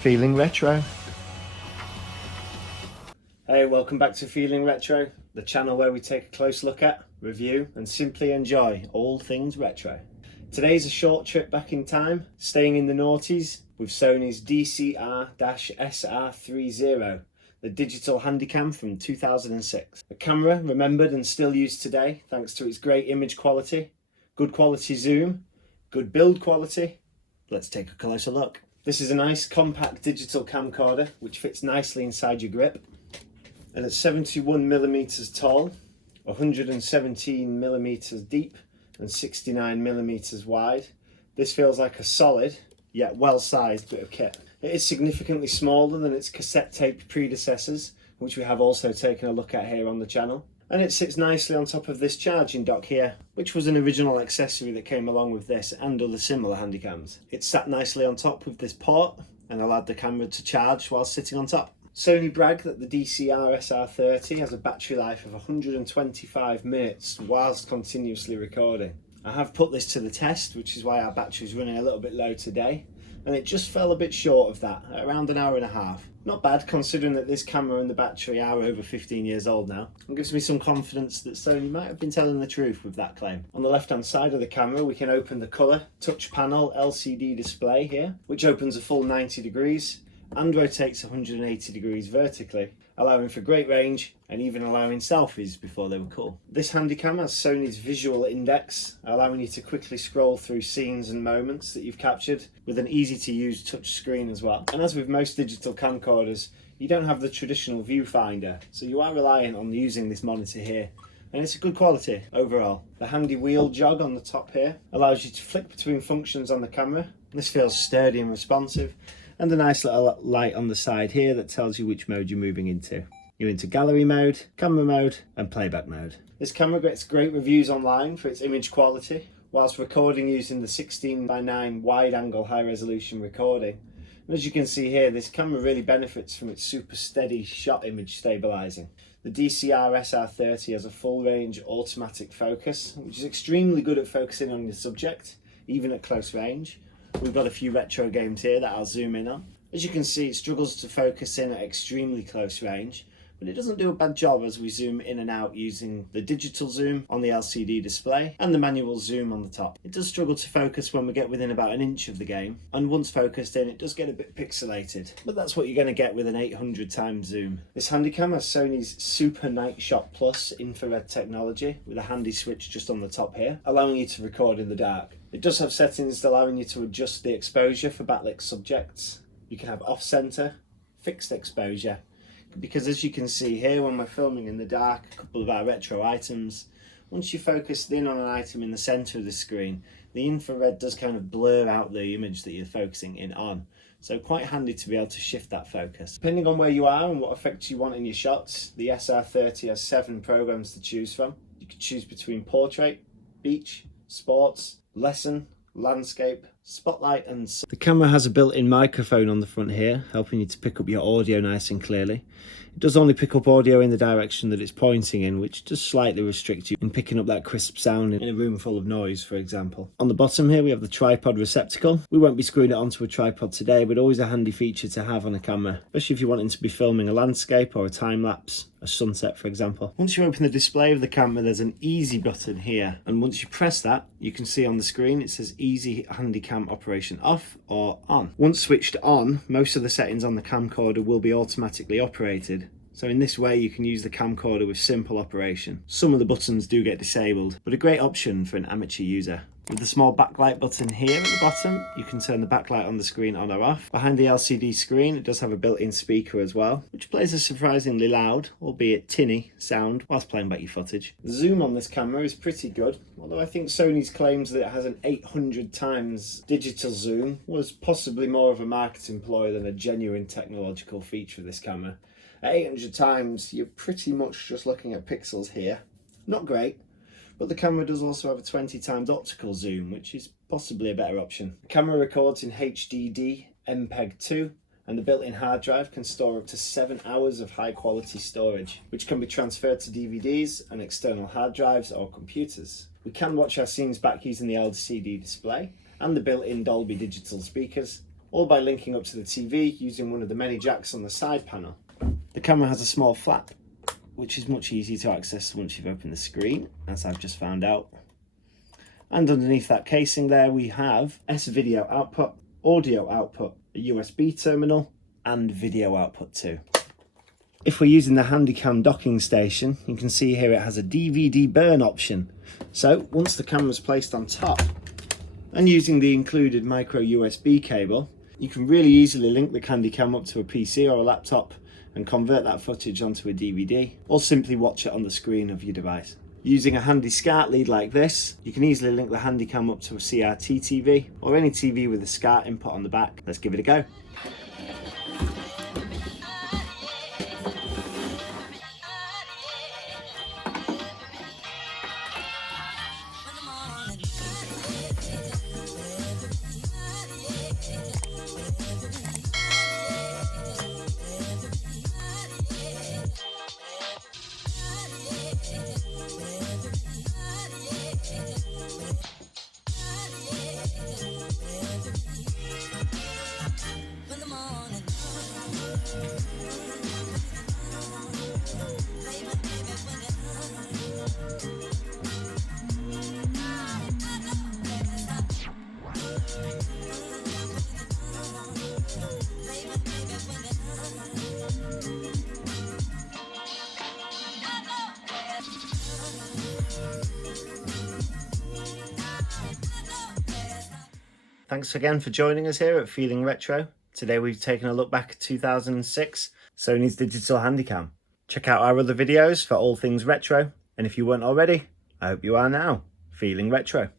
Feeling retro. Hey, welcome back to Feeling Retro, the channel where we take a close look at, review and simply enjoy all things retro. Today's a short trip back in time, staying in the noughties with Sony's DCR-SR30, the digital Handycam from 2006. A camera remembered and still used today thanks to its great image quality, good quality zoom, good build quality. Let's take a closer look. This is a nice compact digital camcorder which fits nicely inside your grip, and it's 71mm tall, 117mm deep and 69mm wide. This feels like a solid yet well-sized bit of kit. It is significantly smaller than its cassette tape predecessors, which we have also taken a look at here on the channel. And it sits nicely on top of this charging dock here, which was an original accessory that came along with this and other similar Handycams. It sat nicely on top with this port and allowed the camera to charge while sitting on top. Sony brag that the DCR-SR30 has a battery life of 125 minutes whilst continuously recording. I have put this to the test, which is why our battery is running a little bit low today, and it just fell a bit short of that, at around an hour and a half. Not bad considering that this camera and the battery are over 15 years old now, and gives me some confidence that Sony might have been telling the truth with that claim. On the left hand side of the camera we can open the colour touch panel LCD display here, which opens a full 90 degrees and rotates 180 degrees vertically, allowing for great range and even allowing selfies before they were cool. This Handycam has Sony's visual index, allowing you to quickly scroll through scenes and moments that you've captured with an easy to use touch screen as well. And as with most digital camcorders, you don't have the traditional viewfinder, so you are reliant on using this monitor here, and it's a good quality overall. The handy wheel jog on the top here allows you to flick between functions on the camera. This feels sturdy and responsive, and a nice little light on the side here that tells you which mode you're moving into. You're into gallery mode, camera mode and playback mode. This camera gets great reviews online for its image quality whilst recording using the 16:9 wide angle high resolution recording. And as you can see here, this camera really benefits from its super steady shot image stabilizing. The DCR-SR30 has a full range automatic focus, which is extremely good at focusing on your subject, even at close range. We've got a few retro games here that I'll zoom in on. As you can see, it struggles to focus in at extremely close range, but it doesn't do a bad job as we zoom in and out using the digital zoom on the LCD display and the manual zoom on the top. It does struggle to focus when we get within about an inch of the game, and once focused in, it does get a bit pixelated, but that's what you're going to get with an 800 times zoom. This Handycam has Sony's Super Night Shot Plus infrared technology with a handy switch just on the top here, allowing you to record in the dark. It does have settings allowing you to adjust the exposure for backlit subjects. You can have off-center, fixed exposure, because as you can see here when we're filming in the dark a couple of our retro items, once you're focused in on an item in the center of the screen, the infrared does kind of blur out the image that you're focusing in on. So quite handy to be able to shift that focus. Depending on where you are and what effects you want in your shots, the SR30 has 7 programs to choose from. You can choose between portrait, beach, sports, lesson, landscape, spotlight and... The camera has a built-in microphone on the front here, helping you to pick up your audio nice and clearly. It does only pick up audio in the direction that it's pointing in, which does slightly restrict you in picking up that crisp sound in a room full of noise, for example. On the bottom here we have the tripod receptacle. We won't be screwing it onto a tripod today, but always a handy feature to have on a camera, especially if you're wanting to be filming a landscape or a time-lapse, a sunset for example. Once you open the display of the camera, there's an easy button here, and once you press that, you can see on the screen it says easy Handycam operation off or on. Once switched on, most of the settings on the camcorder will be automatically operated. So in this way you can use the camcorder with simple operation. Some of the buttons do get disabled, but a great option for an amateur user. With the small backlight button here at the bottom, you can turn the backlight on the screen on or off. Behind the LCD screen, it does have a built-in speaker as well, which plays a surprisingly loud, albeit tinny, sound whilst playing back your footage. The zoom on this camera is pretty good, although I think Sony's claims that it has an 800 times digital zoom was possibly more of a marketing ploy than a genuine technological feature of this camera. At 800 times, you're pretty much just looking at pixels here. Not great, but the camera does also have a 20 times optical zoom, which is possibly a better option. The camera records in HDD MPEG-2, and the built-in hard drive can store up to 7 hours of high quality storage, which can be transferred to DVDs and external hard drives or computers. We can watch our scenes back using the LCD display and the built-in Dolby digital speakers, all by linking up to the TV using one of the many jacks on the side panel. The camera has a small flap, which is much easier to access once you've opened the screen, as I've just found out. And underneath that casing there we have S-video output, audio output, a USB terminal, and video output too. If we're using the Handycam docking station, you can see here it has a DVD burn option. So once the camera's placed on top and using the included micro USB cable, you can really easily link the Handycam up to a PC or a laptop and convert that footage onto a DVD, or simply watch it on the screen of your device. Using a handy SCART lead like this, you can easily link the Handycam up to a CRT TV or any TV with a SCART input on the back. Let's give it a go. Thanks again for joining us here at Feeling Retro. Today we've taken a look back at 2006 Sony's digital Handycam. Check out our other videos for all things retro, and if you weren't already, I hope you are now. Feeling Retro.